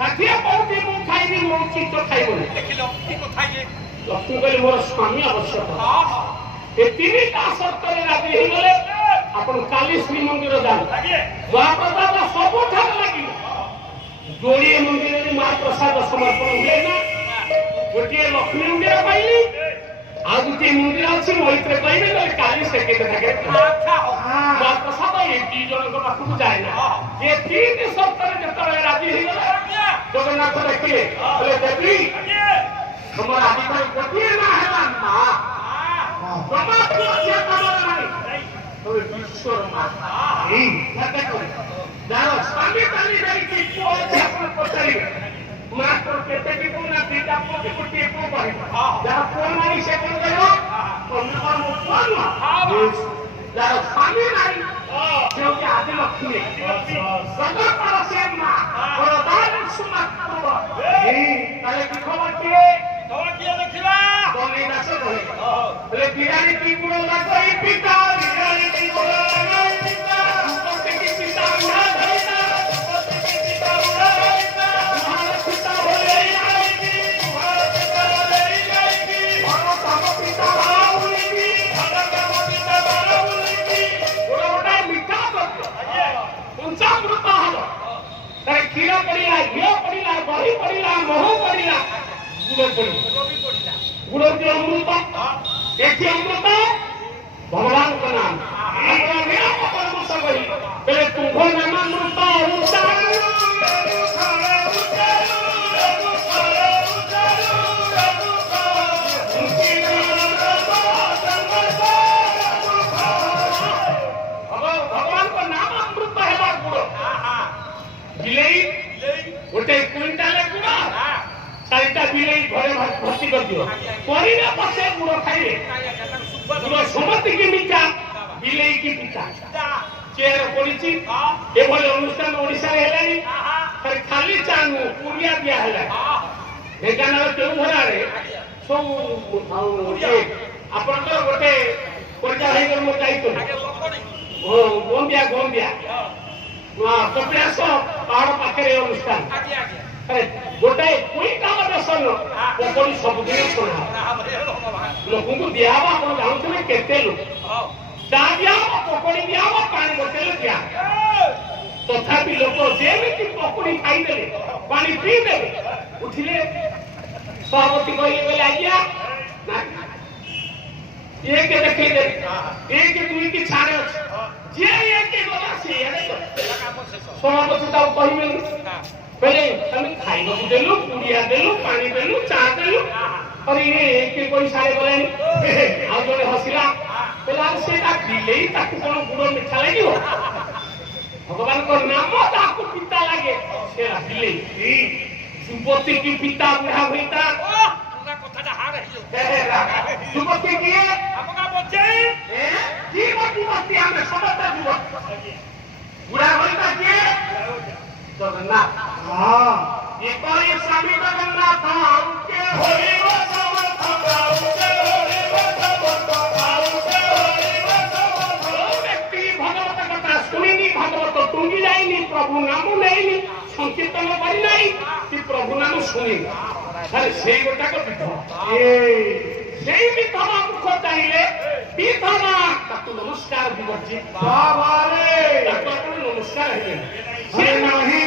ষাঠিଏ ପଉଟି ମୁଁ ଖାଇବି ମୋ ଚିତ୍ତ ଖାଇବନି। ଲକ୍ଷ୍ମୀ କଥା ଇଏ ଲକ୍ଷ୍ମୀ କହିଲେ ମୋର ସ୍ୱାମୀ ଆବଶ୍ୟକ। ଏ ତିନିଟା ସର୍ତ୍ତରେ ରାଜି ହେଇଗଲେ ଆପଣ କାଲି ଶ୍ରୀମନ୍ଦିର ଯାଆନ୍ତୁ। ମହାପ୍ରସାଦ ସବୁଠାରେ ଲାଗିବ। ଯୋଡ଼ିଏ ମନ୍ଦିରରେ ମହାପ୍ରସାଦ ସମର୍ପଣ ହୁଏ ନା। ଗୋଟିଏ ଲକ୍ଷ୍ମୀ ମନ୍ଦିର ପାଇଲି ଆଉ ଗୋଟିଏ ମନ୍ଦିର ଅଛି ମୈତ୍ରୀ କହିବେ ନହେଲେ କାଲି ସେକେଣ୍ଡ থাকে ମହାପ୍ରସାଦ ଏ ଦି ଜଣଙ୍କ ପାଖକୁ ଯାଏ ନା। ଏ ତିନି ସର୍ତ୍ତରେ ଯେତେବେଳେ ରାଜି ହେଇଗଲେ ଜଗନ୍ନାଥ ଦେଖିଲେ କହିଲେ ଦେବୀ ତମର ଆଜି ପାଇଁ ଗୋଟିଏ ନା ହେଲା ମା ଜମା ପୁଅ ଝିଅ ତମର ନାହିଁ ତମେ ବିଶ୍ୱର ମା। ଯାହାର ସ୍ୱାମୀ କାଲି ଯାଇକି ପୁଅ ଅଛି ଆପଣ ପଚାରିବେ ମା ତୋର କେତେଟି ପୁଅ ନା ଦିଟା ପୁଅ କି ଗୋଟିଏ ପୁଅ କହିବ। ଯାହାର ପୁଅ ନାହିଁ ସେ କଣ କହିବ ତମେ କଣ ମୋ ପୁଅ ନୁହଁ। ଯାହାର ସ୍ୱାମୀ ନାହିଁ ସେ ହଉଛି ଆଦିଲକ୍ଷ୍ମୀ ଜଗତର ସେ ମା ବରଦାନ ସୁମାତ୍ର। ତାହେଲେ କି ଖବର କିଏ ଦେଖିବା ବନେଇ ଦାସ କହିଲେ ବିରାଣୀ କି ଗୁଣ ଲାଗଇ ପିତା ବିରାଣୀ କି ଗୁଣ ଲାଗଇ ପିତା ଉପସ୍ଥିତି ପିତା ଉଡ଼ା ଧରିତା ଉପସ୍ଥିତି ପିତା ଉଡ଼ା ଧରିତା ମହାନ ପିତା ହୋଇ ଯାଇକି ମହାନ ପିତା ହୋଇ ଯାଇକି ମନ ତମ ପିତା ବାଉଲିକି ମନ ତମ ପିତା ବାଉଲିକି ଗୋଟେ ମିଠା ତତ୍ତ୍ୱ ପଞ୍ଚାମୃତ ହବ। ତାରେ କ୍ଷୀର ପଡ଼ିଲା ଘିଅ ପଡ଼ିଲା ଦହି ପଡ଼ିଲା ମହୁ ପଡ଼ିଲା ଗୁଡ଼ ପଡ଼ିଲା गुड़ की अमृत एक अमृत भगवान का नाम परम सगरी पहले तुम्ह नाम अमृत भगवान का नाम अमृत है गुड़ बिलई गोटे क्विंटाल गुड़ चारिटा बिलई घरे भर्ती कर दियो परिना पछे गुड़ खाइबे गुड़ समति की मीठा बिलई की पिता चेयर पड़िछि एभली अनुष्ठान ओडिसा रे हेलानी खाली चानु पुरिया दिया हेला ढेकानाल केउधरा रे सब आपनकर गोटे कोटा भाई कर मो जाइतो ओ गोंदिया गोंदिया कपिलास पहाड़ पाखे अनुष्ठान अरे गोटाए क्विंटाल दर्शन पकड़ी सबुदिन सुना लोक दिया आप जानते केते लोक चा दिया पकड़ी दिया पानी बोतल दिया तथापि लोक जेमिति पकड़ी खाईदे पानी पीदे उठिले सभापति कहले बोले आज्ञा एक देखिए एक दुई की छाड़े जे एक गला से सभापति कहबे पहले हम खाइबा देलु पुड़िया देलु पानी देलु चा देलु अरे ये एक कोई सारे बोले आ जने हसिला बोला सेटा दिलेई ताकू कोन गुड़ मिठा लागियो भगवान को नाम ताकू पिता लागे सेरा दिलेई सुपति की पिता बुढ़ा होइता पूरा कथाटा हार हियो सुपति की हमका बच्चे जीवती बस्ती हमें समझता जीवन बुढ़ा होइता के जगन्नाथ ये कोई स्वामी जगन्नाथ के होई वो समर्थ गाउके होई वो समर्थ गाउके होई वो समर्थ व्यक्ति भगवत कथा सुनिनी भगवत टुंगी जाइनी प्रभु नाम लेइनी संकीर्तन करि नाही कि प्रभु नाम सुनि अरे सेई गोटा को विधवा सेई विधवा मुख चाहिले विधवा ताकू नमस्कार दिवजी बाबा रे ताकू नमस्कार हे से नाही